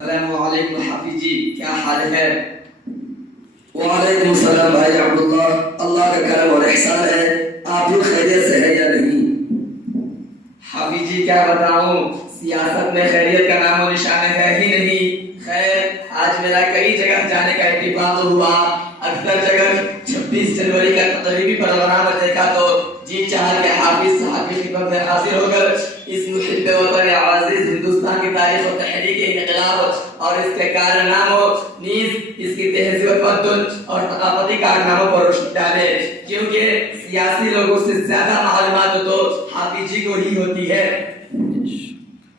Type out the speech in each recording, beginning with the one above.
السلام علیکم حافظ جی، کیا حال ہے؟ وعلیکم السلام بھائی عبداللہ، اللہ کا کرم اور احسان ہے، آپ بھی خیریت سے ہے یا نہیں؟ حافظ جی کیا بتاؤں، سیاست میں خیریت کا نام و نشان ہے ہی نہیں۔ خیر آج میرا کئی جگہ جانے کا اتفاق ہوا، اکثر جگہ 26 جنوری کا تقریبی پروگرام دیکھا تو جی چاہا کہ حافظ صاحب کی خدمت میں حاضر ہو کر اس محب وطن عزیز ہندوستان کی تاریخ و تحریک انقلاب اور اس کے کارناموں نیز اس کی تہذیب و تمدن اور ثقافتی کارناموں پر روشنی ڈالے، کیونکہ سیاسی لوگوں سے زیادہ معلومات تو حافظ جی کو ہی ہوتی ہے۔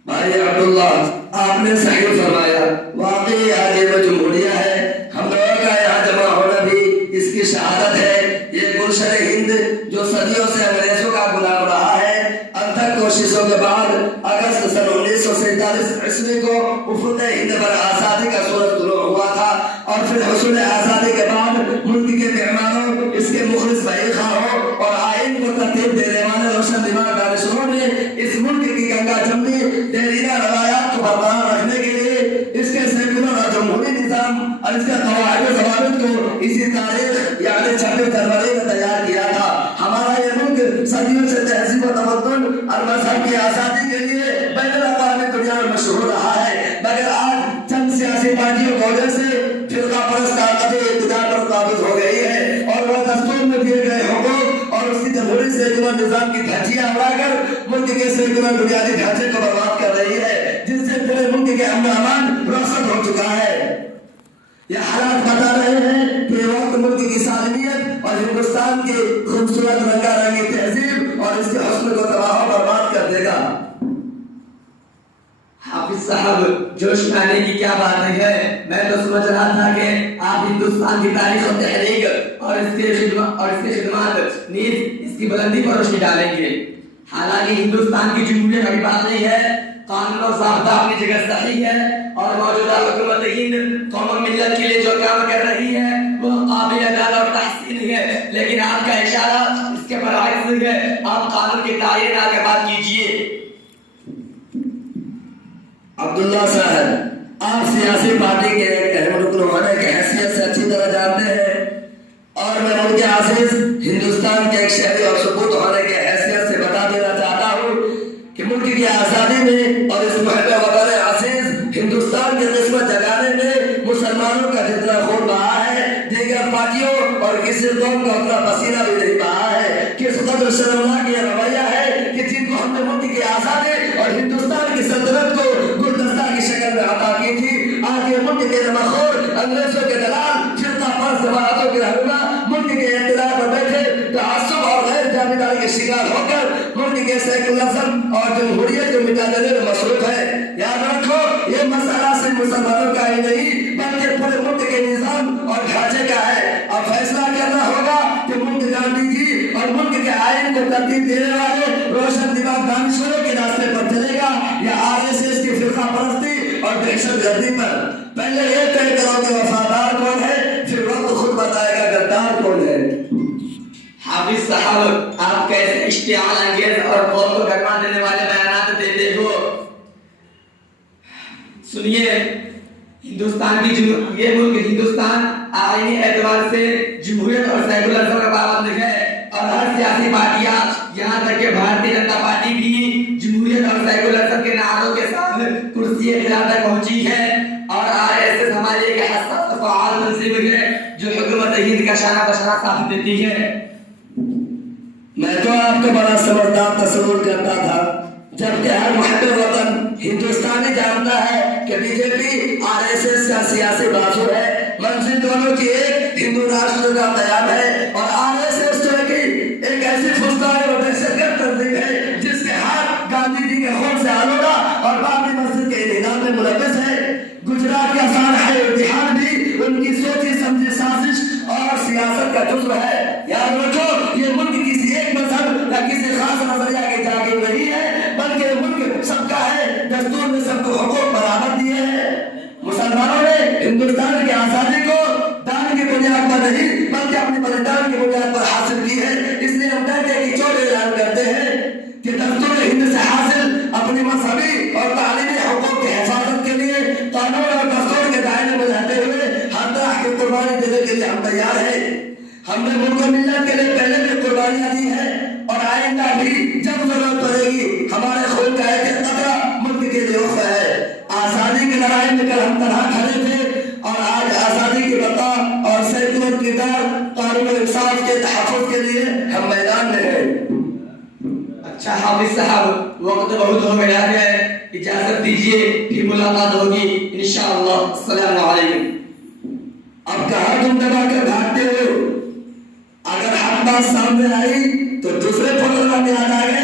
بھائی عبداللہ آپ نے صحیح فرمایا، واقعی آج یہ جمہوریہ ہے، ہم لوگوں کا یہاں جمع ہونا بھی اس کی شہادت ہے۔ یہ گلشن ہند جو صدیوں سے انگریزوں کا غلام رہا ہے، انتھک کوششوں کے بعد اگست سن 1947 عیسوی کو افق ہند پر آزادی کا سورج طلوع ہوا تھا، اور پھر حصول آزادی کے بعد ملک کے معماروں، اس کے مخلص بھائی خواہوں اور آئین کو ترتیب دینے والے روشن دماغ دانشوروں نے اس ملک کی گنگا جمنی دیرینہ روایات کو برقرار رکھنے کے لیے اس کے سیکولر اور جمہوری نظام اور اس کے قواعد و ضوابط کو اسی تاریخ یعنی 26 جنوری میں تیار کیا تھا۔ ہمارا یہ ملک صدیوں سے تہذیب و تمدن اور مذہب کی آزادی کے لیے بین الاقوامی دنیا میں مشہور رہا ہے، مگر آج چند سیاسی پارٹیوں کی وجہ سے فرقہ پرست طاقت اقتدار پر قابض ہو گئی ہے، اور وہ دستور میں دیے گئے حقوق اور اس کی جمہوری سیکولر نظام کی دھجیاں اڑا کر ملک کے سیکولر بنیادی ڈھانچے کو برباد کر رہی ہے، جس سے پورے ملک کے امن و امان رخصت ہو چکا ہے۔ یہ حالات بتا رہے ہیں کہ یہ وقت ملک کی سالمیت اور ہندوستان کی خوبصورت رنگا رنگی تہذیب اور اس کے حسن کو تباہ و برباد کر دے گا۔ حافظ صاحب جوش میں آنے کی کیا بات ہے، میں تو سمجھ رہا تھا کہ آپ ہندوستان کی تاریخ و تحریک اور اس کے خدمات نیز اس کی بلندی پر روشنی ڈالیں گے۔ حالانکہ ہندوستان کی جمہوریت ابھی باقی نہیں ہے، قانون و ضابطہ اپنی جگہ صحیح ہے، اور موجودہ حکومت ہند قوم و ملت کے لیے جو کام کر رہی ہے وہ قابل عدالت اور تحسین ہے، لیکن آپ کا اشارہ اس کے برعکس ہے۔ آپ قانون کے دائرے آگے بات کیجیے۔ عبداللہ صاحب، آپ سیاسی پارٹی کے ایک اہم رکن ہونے کی حیثیت سے اچھی طرح جانتے ہیں، اور میں ملک عزیز ہندوستان کے ایک شہری اور ثبوت ہونے کی حیثیت سے بتا دینا چاہتا ہوں کہ ملک کی آزادی میں اور اس محب وطن عزیز ہندوستان کی قسمت جگانے میں مسلمانوں کا جتنا خون بہا ہے، دیگر پارٹیوں اور کسی قوم کا اتنا پسینہ بھی نہیں بہا ہے۔ کس قدر شرمناک یہ رویہ ہے کہ جن کو ہم نے ملک کی آزادی اور ہندوستان کی سلطنت کو گلدستہ کی شکل میں عطا کی تھی، آج یہ ملک کے نمخور انگریزوں کے دلال فرقہ پرست جماعتوں کے رہنما ملک کے اقتدار پر بیٹھے تعصب اور غیر جانبداری کے شکار ہو کر ملک کے سیکولرزم اور جمہوریت کو مٹا دینے میں مصروف ہے۔ یاد رکھو، یہ مسئلہ صرف مسلمانوں کا ہی نہیں بلکہ پورے ملک کے نظام اور ڈھانچے کا ہے۔ اب فیصلہ کرنا ہوگا کہ ملک گاندھی جی اور ملک کے آئین کو ترتیب دینے والے روشن دماغ دانشوروں کے راستے پر چلے گا یا RSS کی فرقہ پرستی اور دہشت گردی پر۔ پہلے یہ طے کرو کہ وفادار کون ہے، پھر وقت خود بتائے گا غدار کون ہے۔ حافظ صاحب آپ کیسے اشتعال انگیز اور قوم کو گرما دینے والے بیانات دیتے ہو۔ سنیے، ہندوستان کی یہ ملک ہندوستان آئینی اعتبار سے جمہوریت اور سیکولرزم کا پابند ہے، اور ہر سیاسی پارٹیاں یہاں تک کہ بھارتیہ جنتا پارٹی بھی جمہوریت اور سیکولرزم کے نعروں کے ساتھ کرسی اختیار تک پہنچی ہے، اور RSS ہماری ایک حساس اور فعال تنظیم ہے جو حکومت ہند کا شانہ بشانہ ساتھ دیتی ہے۔ میں تو آپ کو بڑا سمجھدار تصور کرتا تھا، جبکہ ہر محب وطن ہندوستانی جانتا ہے کہ BJP RSS کا سیاسی بازو ہے، منزل دونوں کی ایک، ہندو راشٹر کا قیام ہے، اور RSS تو ایک ایسی فسطائی اور دہشت گرد تنظیم ہے جس کے ہاتھ گاندھی جی کے خون سے آلودہ اور بابری مسجد کے انہدام میں ملوث ہے۔ گجرات کا سانحہ ارتحال بھی ان کی سوچی سمجھی سازش اور سیاست کا جزو ہے۔ یاد رکھو، یہ ملک کسی ایک مذہب یا کسی خاص نظریہ کی جاگیر نہیں ہے، بلکہ ملک سب کا ہے۔ دستور نے سب کو حقوق برابر دیے ہیں۔ مسلمانوں نے ہندوستان کی آزادی کو دان کی بنیاد پر نہیں بلکہ اپنی بلیدان کی بنیاد پر حاصل کی ہے، اس لیے ہم ڈٹے کی چوٹ اعلان کرتے ہیں کہ دستور ہند سے حاصل اپنی مذہبی اور تعلیمی حقوق کی حفاظت کے لیے قانون ہم تیار ہیں. ہم نے ملک و ملت کے لیے پہلے بھی قربانیاں دی ہیں اور آئندہ بھی جب ضرورت پڑے گی ہمارے خون کا ایک قطرہ ملک کے لیے وقف ہے. آزادی کی لڑائی میں کل ہم تنہا کھڑے تھے اور آج آزادی کی بقا اور سیکولر کردار قانون و انصاف کے تحفظ کے لیے ہم میدان میں ہیں. اچھا حافظ صاحب وقت بہت ہو گیا ہے، اجازت دیجیے پھر ملاقات ہوگی انشاءاللہ. السلام علیکم. اب کہاں تم دبا کر بھاگتے ہو؟ اگر حق بات سامنے آئی تو دوسرے پروگرام میں یاد آ گئے.